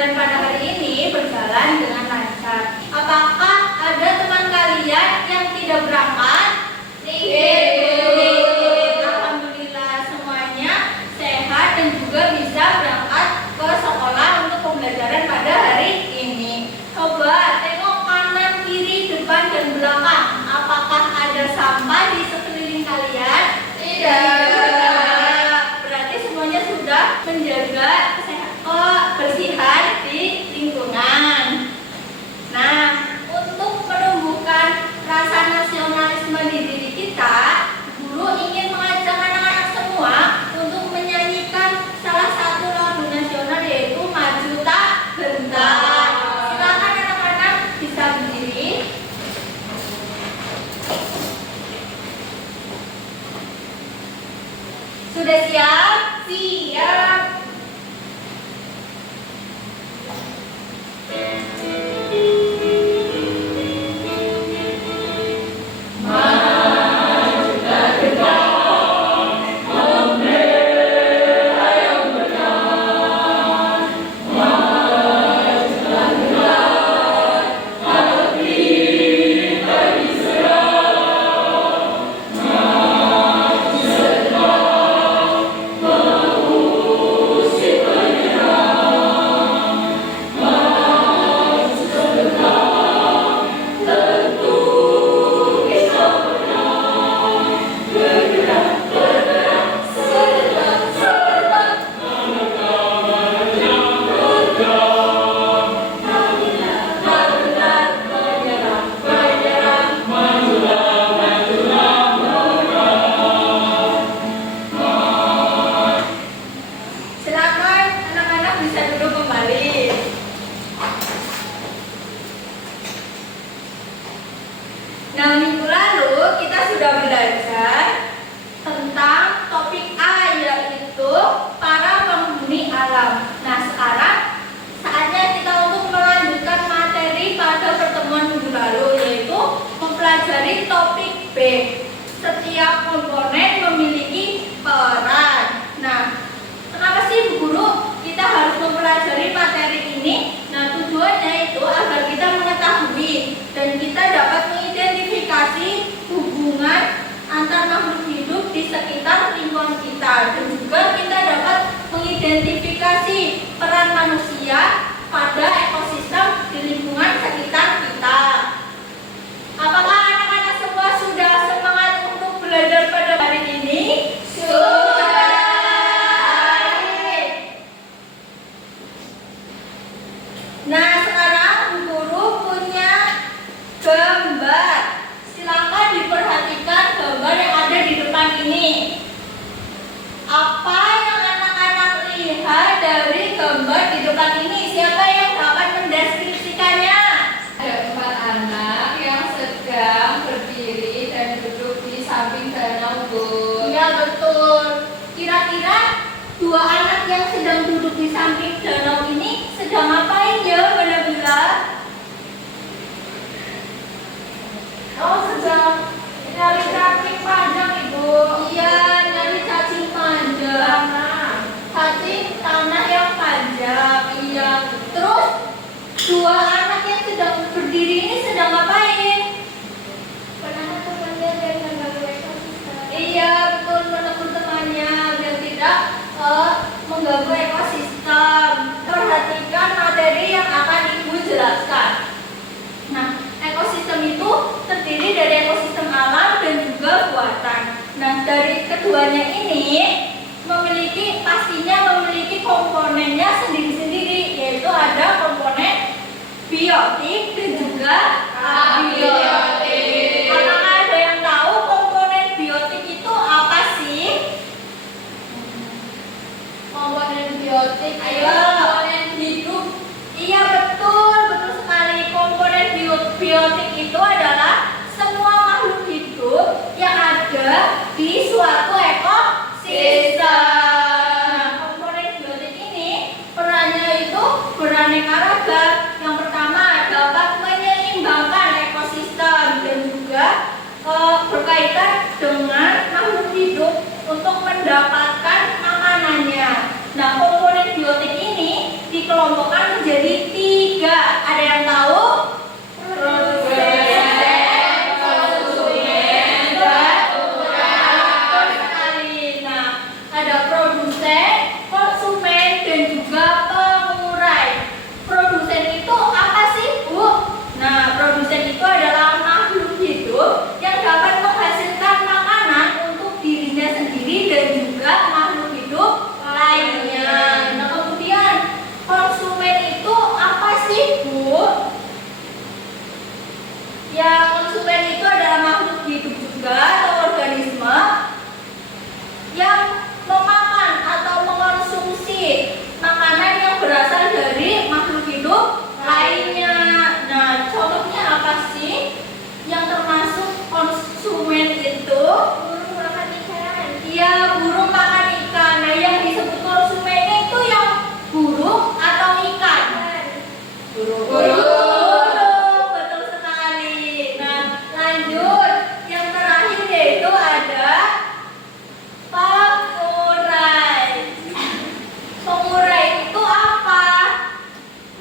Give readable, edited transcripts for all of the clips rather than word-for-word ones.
pembelajaran pada hari ini berjalan dengan lancar. Apakah ada teman kalian yang tidak berangkat? Alhamdulillah semuanya sehat dan juga bisa berangkat ke sekolah untuk pembelajaran pada hari ini. Coba tengok kanan, kiri, depan, dan belakang. Apakah ada sampah di sekeliling kalian? Tidak. Berarti semuanya sudah menjaga kebersihan di lingkungan. Nah, untuk menumbuhkan rasa nasionalisme di diri kita, guru ingin mengajak anak-anak semua untuk menyanyikan salah satu lagu nasional, yaitu Maju Tak Gentar. Silakan anak-anak bisa berdiri. Sudah siap? Siap. Nah, minggu lalu kita sudah belajar tentang topik A, yaitu para penghuni alam. Nah, sekarang saatnya kita untuk melanjutkan materi pada pertemuan minggu lalu, yaitu mempelajari topik B. Setiap komponen memiliki peran. Nah, kenapa sih Bu Guru kita harus mempelajari materi ini? Nah, tujuannya itu agar kita mengetahui dan kita dapat mengidentifikasi hubungan antar makhluk hidup di sekitar lingkungan kita, dan juga kita dapat mengidentifikasi peran manusia pada ekosistem di lingkungan sekitar kita. Apakah anak-anak semua sudah semangat untuk belajar pada hari ini? Sudah. Nah, sekarang Bu Guru punya gambar. Silakan diperhatikan gambar yang ada di depan ini. Apa yang anak-anak lihat dari gambar di depan ini? Siapa yang dapat mendeskripsikannya? Ada 4 anak yang sedang berdiri dan duduk di samping danau, Bu. Iya, betul. Kira-kira 2 anak yang sedang duduk di samping danau ini sedang ngapain ya, Bu Nabila? Oh, sedang nyari cacing panjang, Ibu. Iya, nyari cacing panjang. Cacing tanah yang panjang. Iya. Terus 2 anak yang sedang berdiri ini sedang ngapain? Menanam temannya dan mengganggu ekosistem. Iya, betul, menekun temannya biar tidak mengganggu ekosistem. Perhatikan materi yang akan Ibu jelaskan. Nah, ekosistem itu terdiri dari ekosistem alam dan juga buatan. Nah, dari keduanya ini pastinya memiliki komponennya sendiri-sendiri, yaitu ada komponen biotik dan juga abiotik. Apakah ada yang tahu komponen biotik itu apa sih? Komponen biotik, Ayo. komponen hidup. Iya, betul sekali. Komponen biotik itu adalah semua makhluk hidup yang ada di suatu ekosistem. Nah, komponen biotik ini perannya itu beraneka ragam. Yang pertama dapat menyeimbangkan ekosistem dan juga berkaitan dengan makhluk hidup untuk mendapatkan makanannya. Nah, komponen biotik ini dikelompokkan menjadi 3. Ada yang tahu? Produsen, konsumen, dan pengurai. Sekali. Nah, ada produsen, konsumen, dan juga pengurai. Produsen itu apa sih, Bu? Nah, produsen itu adalah makhluk hidup yang dapat menghasilkan makanan untuk dirinya sendiri dan juga makhluk hidup lainnya. Nah, kemudian konsumen itu apa sih, Bu? Ya, konsumen itu adalah makhluk hidup juga atau organisme yang memakan atau mengonsumsi makanan yang berasal dari makhluk hidup lainnya. Nah, contohnya apa sih yang termasuk konsumen itu? Burung makan ikan. Iya, burung makan ikan. Nah, yang disebut konsumennya itu yang burung atau ikan? Burung. Burung, betul sekali. Nah, lanjut. Yang terakhir yaitu ada pengurai. Pengurai itu apa?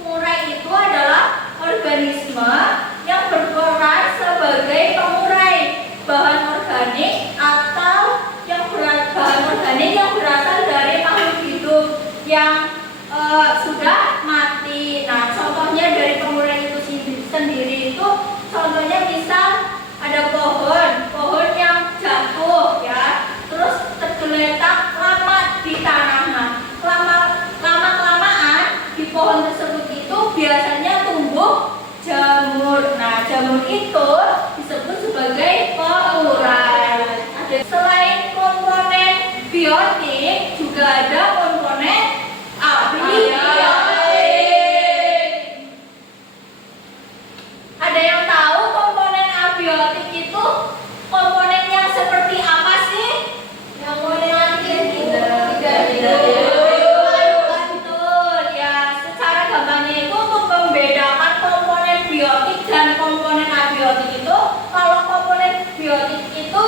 Pengurai itu adalah organisme yang berperan sebagai pengurai bahan organik atau bahan organik yang berasal dari makhluk hidup yang sudah mati. Nah, contohnya dari pengurai itu sendiri itu contohnya misal ada pohon yang jatuh ya, terus tergeletak lama di tanah. Nah, lama-kelamaan di pohon tersebut itu biasanya tumbuh jamur. Nah, jamur itu disebut sebagai pengurai. Selain komponen biotik, juga ada komponen abiotik. Ada yang tahu komponen abiotik itu komponen yang seperti apa sih? Yang model tidak. Betul ya. Secara gampangnya itu untuk membedakan komponen biotik dan komponen abiotik itu, kalau komponen biotik itu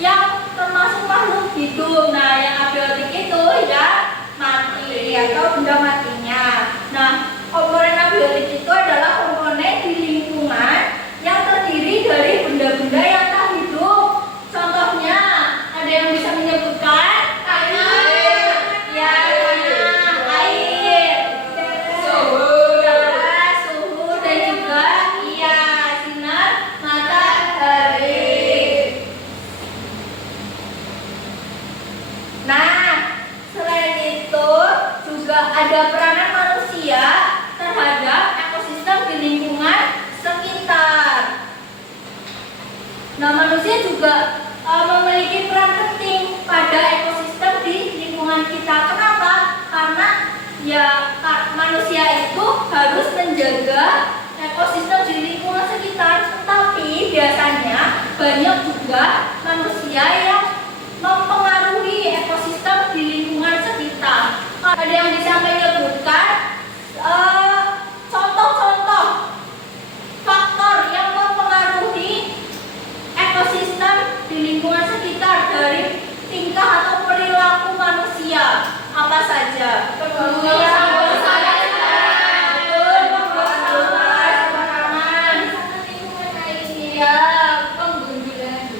yang termasuk makhluk hidup. Nah, yang abiotik itu ya mati atau benda matinya. Nah, komponen abiotik itu adalah komponen di lingkungan yang terdiri dari benda-benda yang tak hidup. Contohnya, ada yang bisa menyebutkan? Tanah, ya tanah, air, udara, suhu, dan juga iya sinar matahari. Nah, selain itu juga ada peranan manusia terhadap ekosistem di lingkungan sekitar. Nah, manusia juga memiliki peran penting pada ekosistem di lingkungan kita. Kenapa? Karena ya manusia itu harus menjaga ekosistem di lingkungan sekitar. Tetapi biasanya banyak juga manusia yang mempengaruhi ekosistem di lingkungan sekitar. Ada yang bisa menyebutkan contoh-contoh faktor yang mempengaruhi ekosistem di lingkungan sekitar dari tingkah atau perilaku manusia apa saja?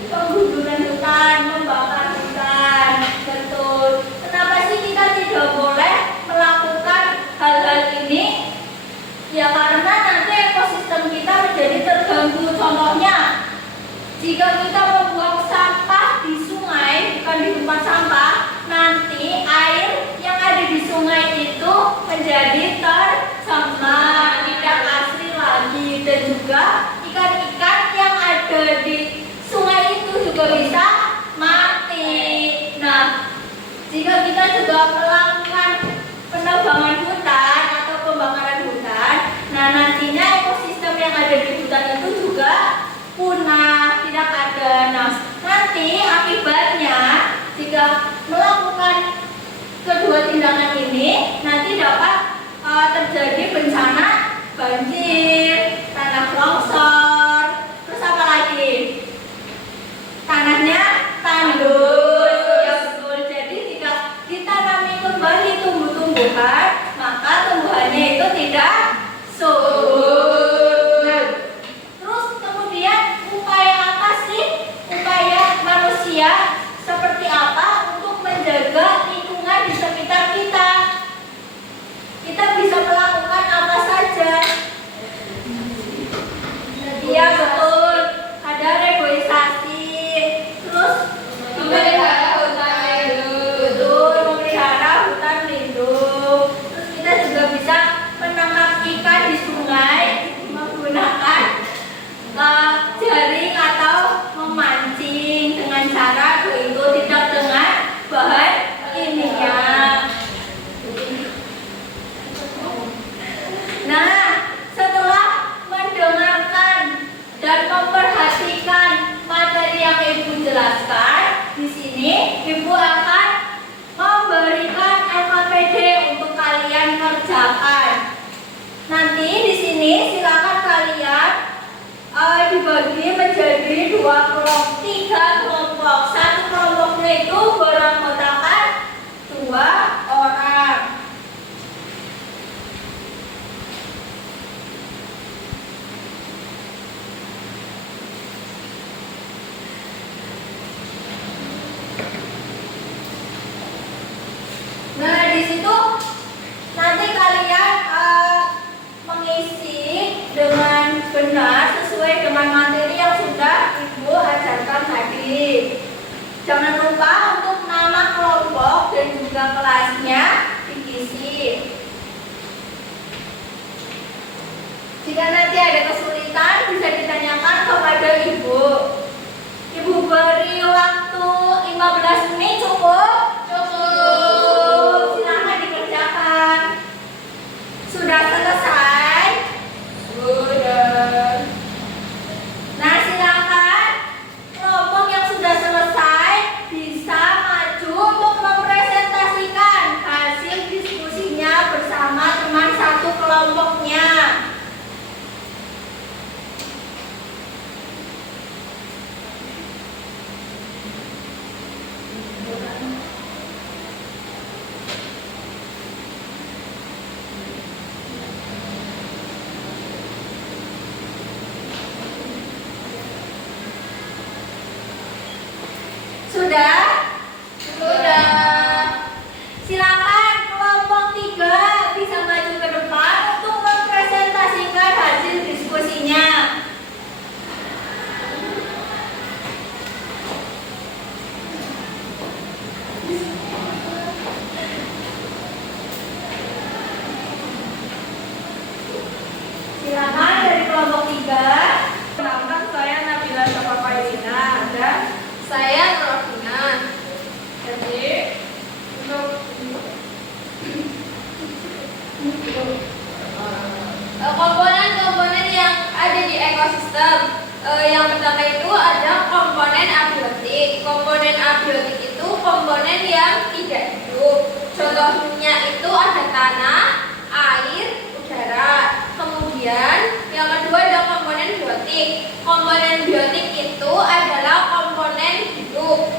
Penggundulan hutan, membakar hutan, betul. Kenapa sih kita tidak boleh melakukan hal-hal ini? Ya karena nanti ekosistem kita menjadi terganggu. Contohnya, jika kita membuang sampah di sungai, bukan di tempat sampah, nanti air yang ada di sungai itu menjadi tercemar, tidak asri lagi, dan juga ikan-ikan yang ada di sungai itu juga bisa mati. Nah, jika kita juga melakukan penebangan hutan atau pembakaran hutan, nah nantinya ekosistem yang ada di hutan itu juga punah, tidak ada. Nah, nanti akibatnya jika melakukan kedua tindakan ini, nanti dapat terjadi bencana banjir, tanah longsor, terus apa lagi? Tanahnya tandus, ya betul. Jadi jika ditanami kembali tumbuh-tumbuhan, maka tumbuhannya itu tidak benar sesuai dengan materi yang sudah Ibu ajarkan tadi. Jangan lupa untuk nama kelompok dan juga kelasnya diisi. Jika nanti ada kesulitan bisa ditanyakan kepada Ibu. Ibu beri waktu 15 menit cukup? Cukup. Silakan dikerjakan. Sudah selesai? Sudah. Nah, silakan kelompok yang sudah selesai bisa maju untuk mempresentasikan hasil diskusinya bersama teman satu kelompoknya. Sudah? Sudah. Silakan kelompok 3 bisa maju ke depan untuk mempresentasikan hasil diskusinya. Silakan dari kelompok 3. Kenalkan, saya Nabila Syafafailina dan saya Nurafina. Jadi untuk komponen-komponen yang ada di ekosistem, yang pertama itu ada komponen abiotik. Komponen abiotik itu komponen yang tidak hidup. Contohnya itu ada tanah, air, udara. Kemudian yang kedua ada komponen biotik. Komponen biotik itu adalah komponen hidup.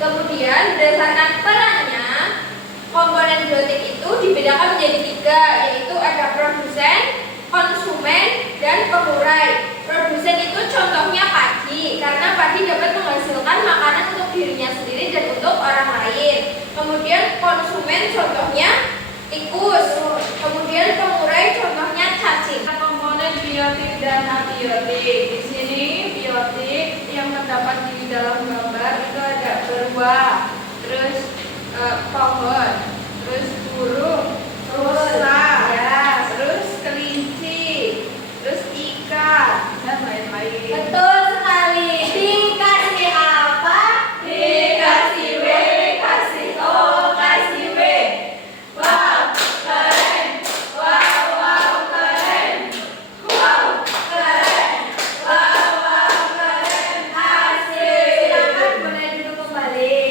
Kemudian berdasarkan perannya, komponen biotik itu dibedakan menjadi 3, yaitu ada produsen, konsumen, dan pengurai. Produsen itu contohnya padi, karena padi dapat menghasilkan makanan untuk dirinya sendiri dan untuk orang lain. Kemudian konsumen contohnya tikus. Kemudian pengurai contohnya cacing. Komponen biotik dan abiotik. Di sini biotik yang terdapat di dalam gambar itu ada beruang, terus pohon, terus burung, rusa, ya, terus kelinci, terus ikan dan lain-lain. Betul sekali. Dikasih apa? Dikasih W, kasih O, kasih W. Wow, keren. Wow, wow, keren. Wow, keren. Wow, wow, keren. Hasil. Silakan boleh duduk kembali.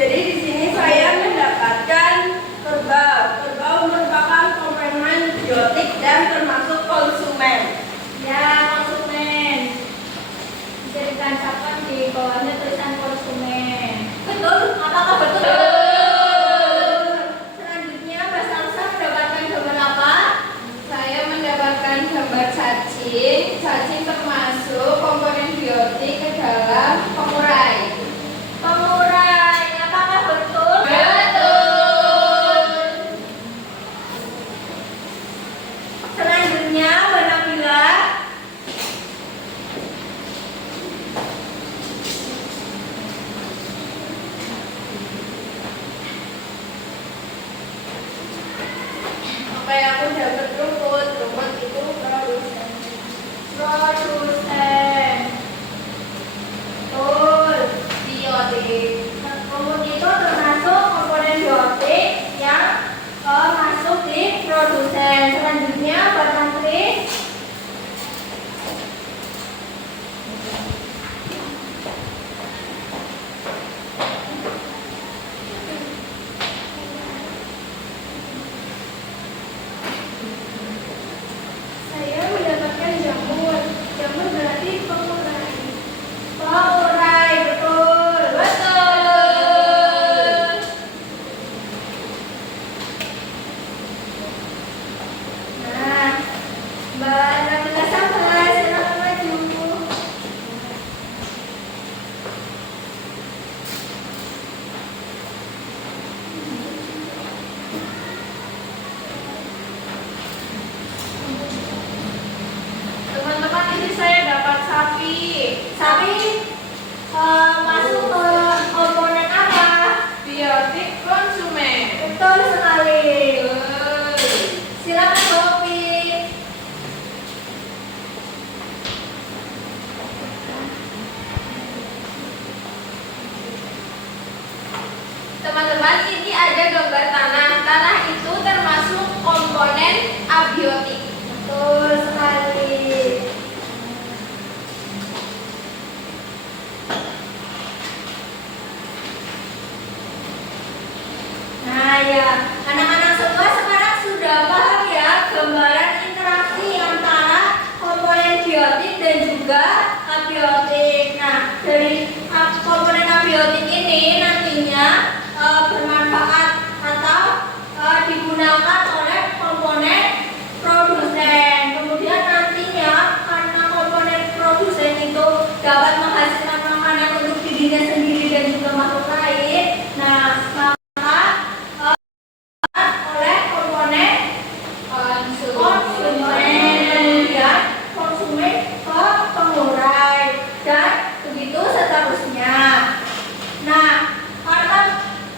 Jadi di sini saya mendapatkan kerbau. Kerbau merupakan komponen biotik dan termasuk konsumen. Ya, konsumen. Bisa ditancapkan di bawahnya tulisan konsumen. Betul? Apakah betul? Selanjutnya, Mbak Salsa mendapatkan gambar apa? Saya mendapatkan gambar cacing. Cacing termasuk komponen biotik ke dalam pengurai. Pengurai. Apakah betul? Betul. Selanjutnya, Mbak Nabila. Apa yang aku dapat rumput? Rumput itu produsen. Produsen. Betul. Biotik. Rumput itu termasuk komponen biotik yang masuk di produsen. Selanjutnya, Mbak Tantri. Saya mendapatkan jamur. Jamur berarti pengurai. Pengurai, betul. Betul. Nah, Mbak Nabila sampai, silakan maju. Teman-teman, ini saya dapat sapi. Sapi masuk ke komponen apa? Biotik konsumen. Betul sekali. Betul. Silakan Bopi. Teman-teman, ini ada gambar tanah. Tanah itu termasuk komponen abiotik. Betul sekali. Nah ya, anak-anak semua sekarang sudah paham ya gambaran interaksi antara komponen biotik dan juga abiotik. Nah, dari komponen abiotik ini nantinya bermanfaat atau digunakan oleh komponen produsen. Kemudian nantinya karena komponen produsen itu dapat menghasilkan makanan untuk dirinya sendiri dan juga makhluk lain. Nah, maka oleh komponen konsumen, kemudian konsumen ke pengurai dan begitu seterusnya. Nah, karena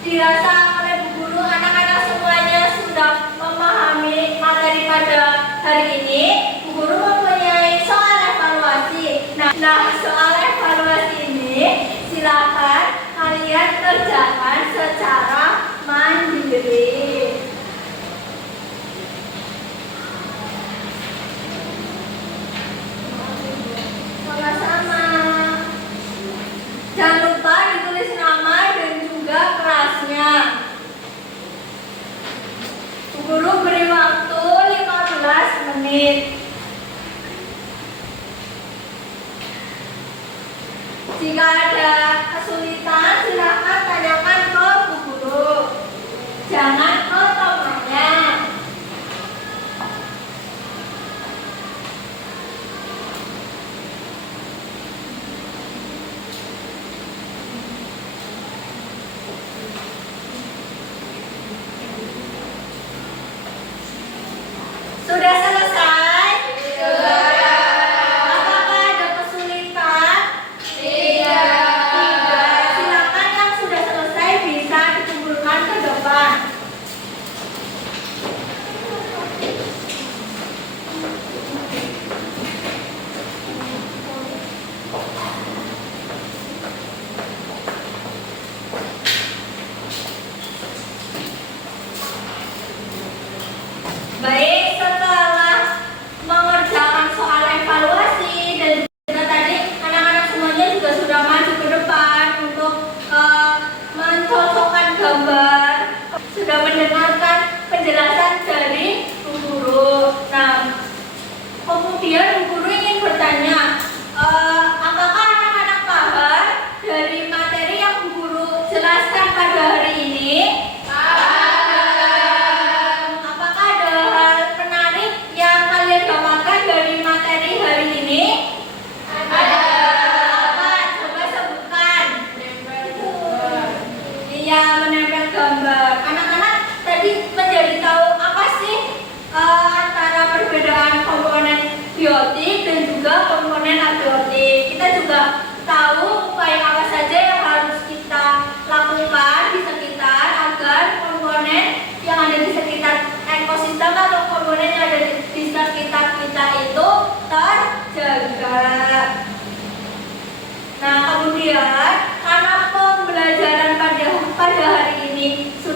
dirasa oleh Bu Guru anak-anak semuanya sudah memahami materi pada hari ini, Bu Guru mempunyai soal evaluasi. Nah, soal evaluasi ini silakan kalian kerjakan secara mandiri. Sama-sama. Jangan lupa ditulis nama dan juga kelasnya. Bu Guru beri waktu 15 menit. Jika ada kesulitan, silakan tanyakan ke Bu Guru. Jangan ke temannya. Sudah selesai? Sudah. Apakah ada kesulitan? Tidak. Silakan yang sudah selesai bisa dikumpulkan ke depan.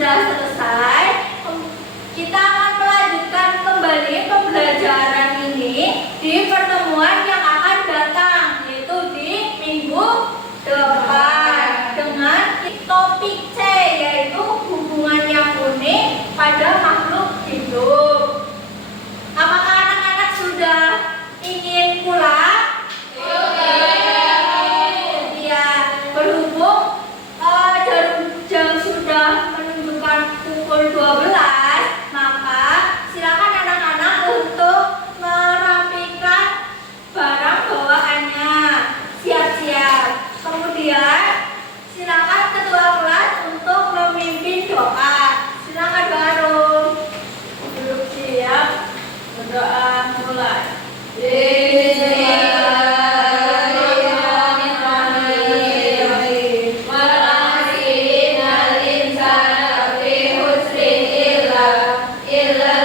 sudah selesai, kita akan melanjutkan kembali pembelajaran ini di pertemuan yang akan datang, yaitu di minggu depan dengan topik C, yaitu hubungan yang unik pada makhluk hidup. Apakah anak-anak sudah ingin pulang? Ya, berhubung jam sudah menunjukkan pukul 12, maka silakan anak-anak untuk merapikan barang bawaannya. Siap-siap. Kemudian silakan ketua kelas untuk memimpin doa. Silakan Baru. Duduk siap. Berdoa mulai. Illa